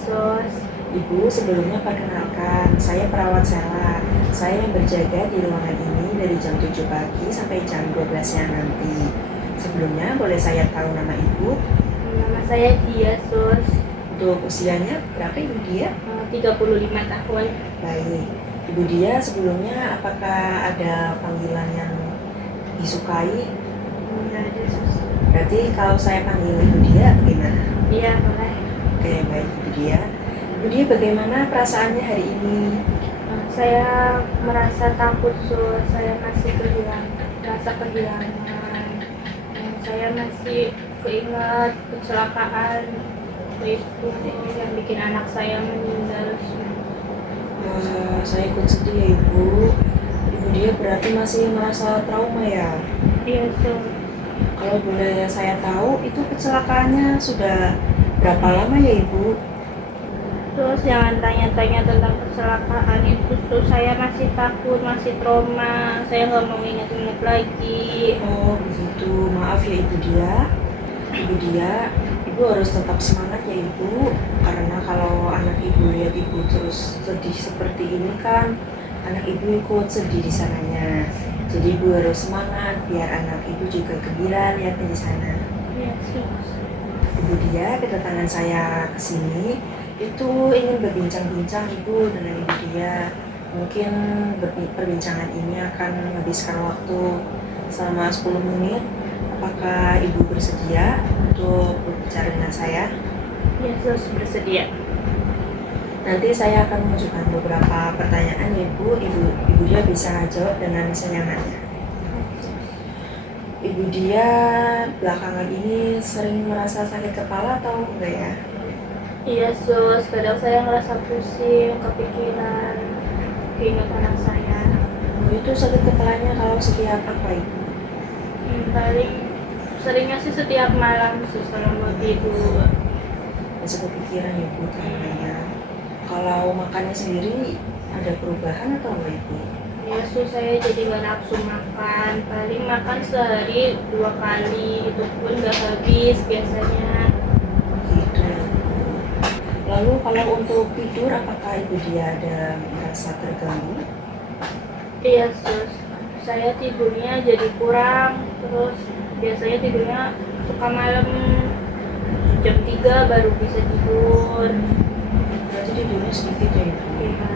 Sus. Ibu, sebelumnya perkenalkan, saya perawat Sela. Saya yang berjaga di ruangan ini dari jam 7 pagi sampai jam 12 siang nanti. Sebelumnya, boleh saya tahu nama Ibu? Nama saya Dia, Sus. Untuk usianya berapa Ibu Dia? 35 tahun. Baik. Ibu Dia, sebelumnya apakah ada panggilan yang disukai? Enggak ada, Sus. Berarti kalau saya panggil Ibu Dia, bagaimana? Iya, boleh. Oke, baik Ibu Dia. Ibu Dia, bagaimana perasaannya hari ini? Saya merasa takut, Sus. Saya masih rasa kehilangan. Saya masih keingat kecelakaan itu yang bikin anak saya meninggal. Saya ikut sedih ya Ibu. Ibu Dia berarti masih merasa trauma ya? Iya, Sus. Kalau boleh saya tahu, itu kecelakaannya sudah berapa lama ya Ibu? Terus jangan tanya-tanya tentang kecelakaan itu, Sus. Saya masih takut, masih trauma. Saya nggak mau ingat-ingat lagi. Oh begitu, maaf ya Ibu Dia. Ibu Dia, Ibu harus tetap semangat ya Ibu. Karena kalau anak Ibu lihat Ibu terus sedih seperti ini kan, anak Ibu ikut sedih di sananya. Jadi Ibu harus semangat biar anak Ibu juga gembira lihatnya di sana. Iya, Sus. Ibu Dia, kedatangan saya ke sini itu ingin berbincang-bincang Ibu dengan Ibu Dia. Mungkin perbincangan ini akan menghabiskan waktu selama 10 menit. Apakah Ibu bersedia untuk berbicara dengan saya? Iya, Sus, bersedia. Nanti saya akan mengajukan beberapa pertanyaan ya Ibu. Ibu Dia bisa jawab dengan senyamannya. Ibu Dia belakangan ini sering merasa sakit kepala atau enggak ya? Iya, Sus. Kadang saya ngerasa pusing, kepikiran, keinget anak saya. Itu sakit kepalanya kalau setiap apa Ibu? Paling seringnya sih setiap malam, Sus, kalau mau tidur. Masih kepikiran Ibu traumanya. Kalau makannya sendiri ada perubahan atau enggak Ibu? Ya, Sus, saya jadi nggak nafsu makan. Paling makan sehari 2 kali, itu pun nggak habis biasanya. Gitu ya Ibu. Lalu kalau untuk tidur, apakah Ibu Dia ada merasa terganggu? Iya, Sus. Saya tidurnya jadi kurang, terus biasanya tidurnya suka malam jam 3 baru bisa tidur. Berarti tidurnya sedikit ya Ibu. Iya.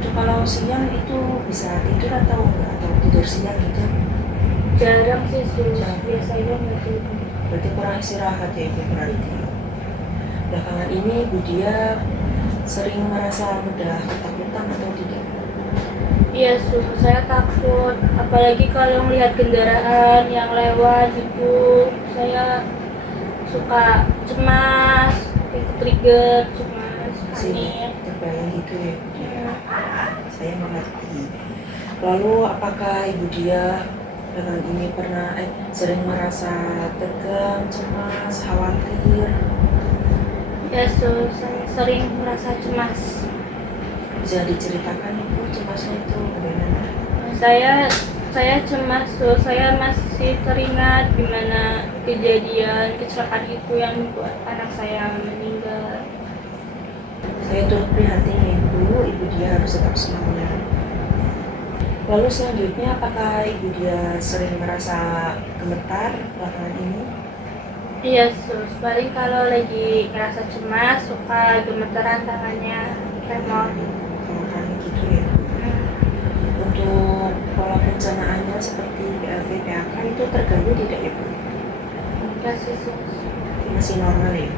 Itu kalau siang itu bisa tidur atau enggak? Atau tidur siang gitu? Jarang sih, Sus. Jarang. Biasanya nggak tidur. Berarti kurang istirahat ya Ibu berarti. Belakangan ini Ibu Dia sering merasa mudah ketakutan atau tidak? Iya, Sus, saya takut. Apalagi kalau melihat kendaraan yang lewat gitu, saya suka cemas, trigger, cemas, Masih panik. terbayang gitu ya Ibu Dia. Saya mengerti. Lalu apakah Ibu Dia dengan ini pernah sering merasa tegang, cemas, khawatir? Ya, Sus, saya sering merasa cemas. Bisa diceritakan Ibu cemasnya itu bagaimana? Saya cemas, Sus. Saya masih teringat gimana kejadian kecelakaan itu yang membuat anak saya meninggal. Saya turut prihatin ya Ibu Dia harus tetap semangat. Lalu selanjutnya apakah Ibu Dia sering merasa gemetar belakangan ini? Iya, Sus. Paling kalau lagi ngerasa cemas suka gemeteran tangannya, tremor. Makanya gitu ya. Untuk pola pencernaannya seperti BLV, PAK itu terganggu tidak Ibu? Enggak sih, Sus. Masih normal ya?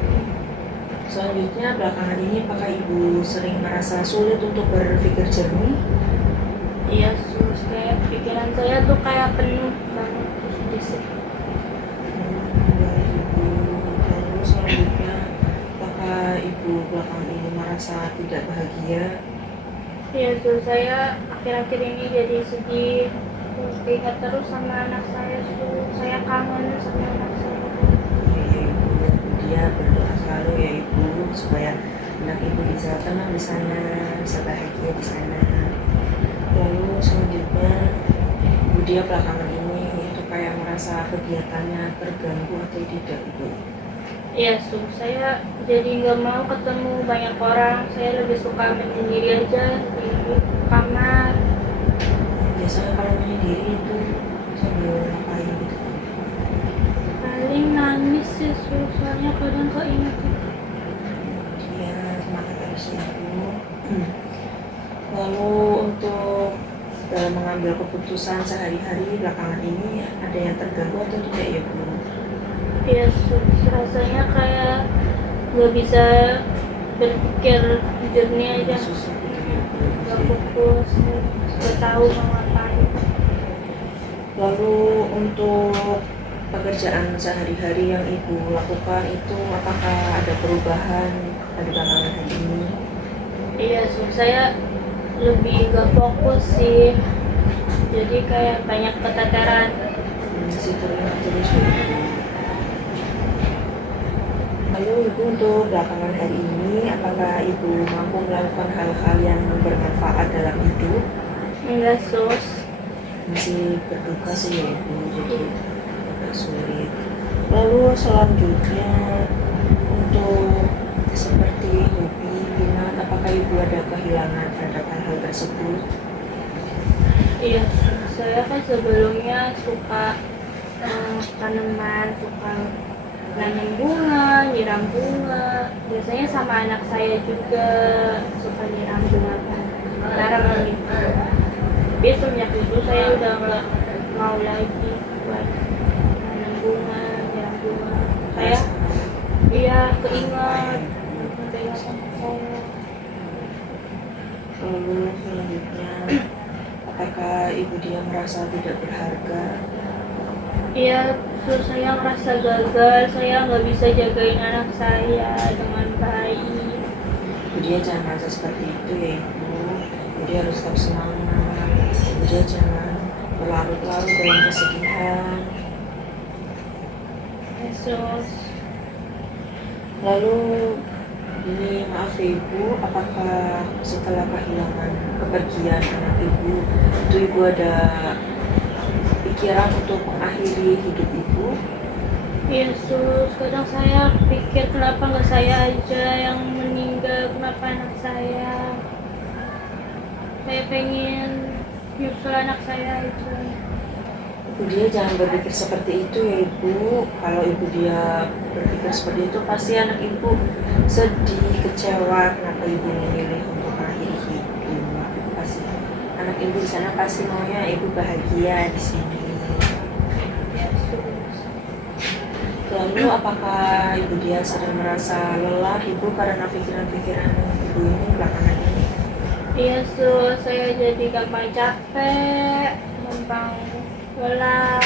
Selanjutnya belakangan ini apakah Ibu sering merasa sulit untuk berpikir jernih? Iya, Sus. Kayak pikiran saya tuh kayak penuh banget, terus bisik. Baik Ibu. Lalu selanjutnya apakah Ibu belakangan ini merasa tidak bahagia? Iya, Sus. Saya akhir-akhir ini jadi sedih. Terus ingat terus sama anak saya, Sus. Saya kangen sama anak saya. Iya Ibu, Dia berdoa selalu ya Ibu supaya anak Ibu bisa tenang di sana, bisa bahagia di sana. Lalu selanjutnya Ibu Dia belakangan ini itu kayak merasa kegiatannya terganggu atau tidak Ibu? Iya, saya jadi nggak mau ketemu banyak orang. Saya lebih suka menyendiri aja di kamar. Biasanya kalau menyendiri itu sambil ngapain gitu? Paling nangis sih, soalnya kadang keinget. Dia semangat terus ya ibu. Lalu untuk dalam mengambil keputusan sehari-hari belakangan ini ada yang terganggu atau tidak ya bu? Iya, rasanya kayak nggak bisa berpikir jernih aja. Susah gitu ya bu. Nggak fokus, nggak tahu mau ngapain. Lalu untuk pekerjaan sehari-hari yang ibu lakukan itu apakah ada perubahan pada belakangan hari ini? Iya, saya lebih gak fokus sih. Jadi kayak banyak keteteran. Masih teringat terus ya ibu. Lalu ibu untuk belakangan hari ini apakah ibu mampu melakukan hal-hal yang bermanfaat dalam hidup? Enggak, Masih berduka sih ya ibu, jadi agak sulit. Lalu selanjutnya untuk seperti hobi, minat, apakah ibu ada kehilangan terhadap hal-hal tersebut? Iya, saya kan sebelumnya suka tanaman, suka nanam bunga, nyiram bunga. Biasanya sama anak saya juga suka nyiram bunga kan. Tanaman itu. Tapi semenjak itu saya udah nggak mau lagi buat nanam bunga, nyiram bunga. Saya iya keingat sama saya. Lalu selanjutnya apakah ibu dia merasa tidak berharga? Iya, terus saya merasa gagal, saya nggak bisa jagain anak saya dengan baik. Ibu dia jangan merasa seperti itu ya ibu. Ibu dia harus tetap semangat. Ibu dia jangan berlarut-larut dalam kesedihan. Yesus. Lalu ini maaf ya ibu, apakah setelah kehilangan kepergian anak ibu itu ibu ada pikiran untuk mengakhiri hidup ibu? Yesus, kadang saya pikir kenapa nggak saya aja yang meninggal, kenapa anak saya. Saya pengen nyusul anak saya aja. Ibu dia jangan berpikir seperti itu ya ibu. Kalau ibu dia berpikir seperti itu pasti anak ibu sedih, kecewa kenapa ibu memilih untuk mengakhiri hidup. Pasti anak ibu di sana pasti maunya ibu bahagia di sini. Yesus. Lalu apakah ibu dia sering merasa lelah ibu karena pikiran-pikiran ibu ini belakangan ini? Yesus, saya jadi gampang capek, gampang lelah.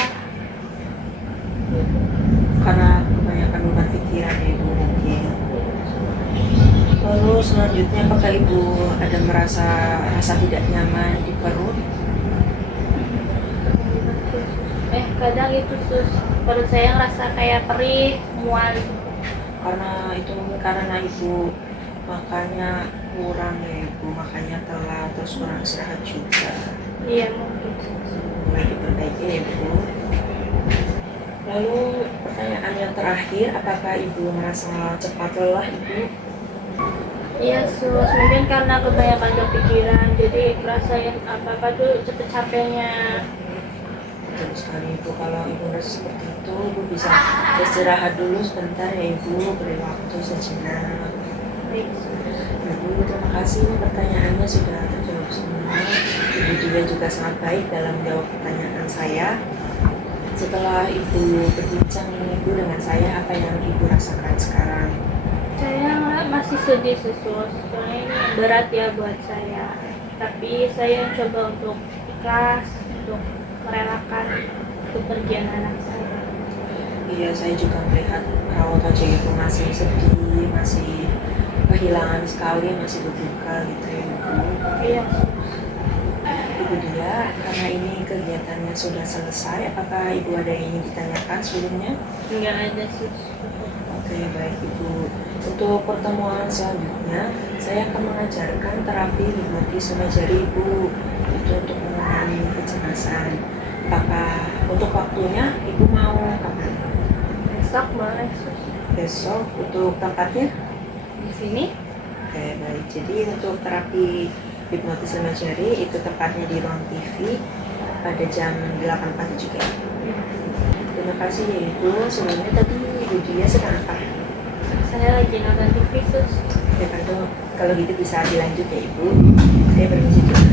Karena kebanyakan beban pikiran ya ibu mungkin. Lalu selanjutnya apakah ibu ada merasa rasa tidak nyaman di perut? Kadang itu perut saya ngerasa kayak perih, mual. Karena itu mungkin karena ibu makannya kurang ya ibu, makannya telat terus kurang istirahat juga. Iya, mungkin. Mulai diperbaiki ya ibu. Lalu pertanyaan yang terakhir, apakah ibu merasa cepat lelah ibu? Iya, mungkin karena kebanyakan kepikiran, jadi rasain apa-apa tuh cepet capeknya. Betul sekali ibu, kalau ibu merasa seperti itu, ibu bisa istirahat dulu sebentar ya ibu, beri waktu sejenak. Baik. Ibu, terima kasih, ini pertanyaannya sudah terjawab semua. Ibu juga sangat baik dalam menjawab pertanyaan saya. Setelah ibu berbincang ini ibu dengan saya, apa yang ibu rasakan sekarang? Saya masih sedih soalnya ini berat ya buat saya. Tapi saya coba untuk ikhlas, untuk merelakan kepergian anak saya. Iya, saya juga melihat perawat aja ibu masih sedih, masih kehilangan sekali, masih berduka gitu ya ibu. Iya. Ibu dia, karena ini kegiatannya sudah selesai, apakah ibu ada yang ingin ditanyakan sebelumnya? Enggak ada Oke, baik ibu. Untuk pertemuan selanjutnya, saya akan mengajarkan terapi hipnotis imagery ibu. Itu untuk mengurangi kecemasan. Apakah untuk waktunya ibu mau kapan? besok boleh. besok. Untuk tempatnya? Di sini. Oke, baik. Jadi untuk terapi hipnotis imagery itu tempatnya di ruang TV pada jam 8 pagi juga. Terima kasih ya Ibu. Sebelumnya tadi Ibu Dia sedang apa? Saya lagi nonton TV sus. Ya kan, kalau gitu bisa dilanjut ya Ibu. Saya permisi dulu.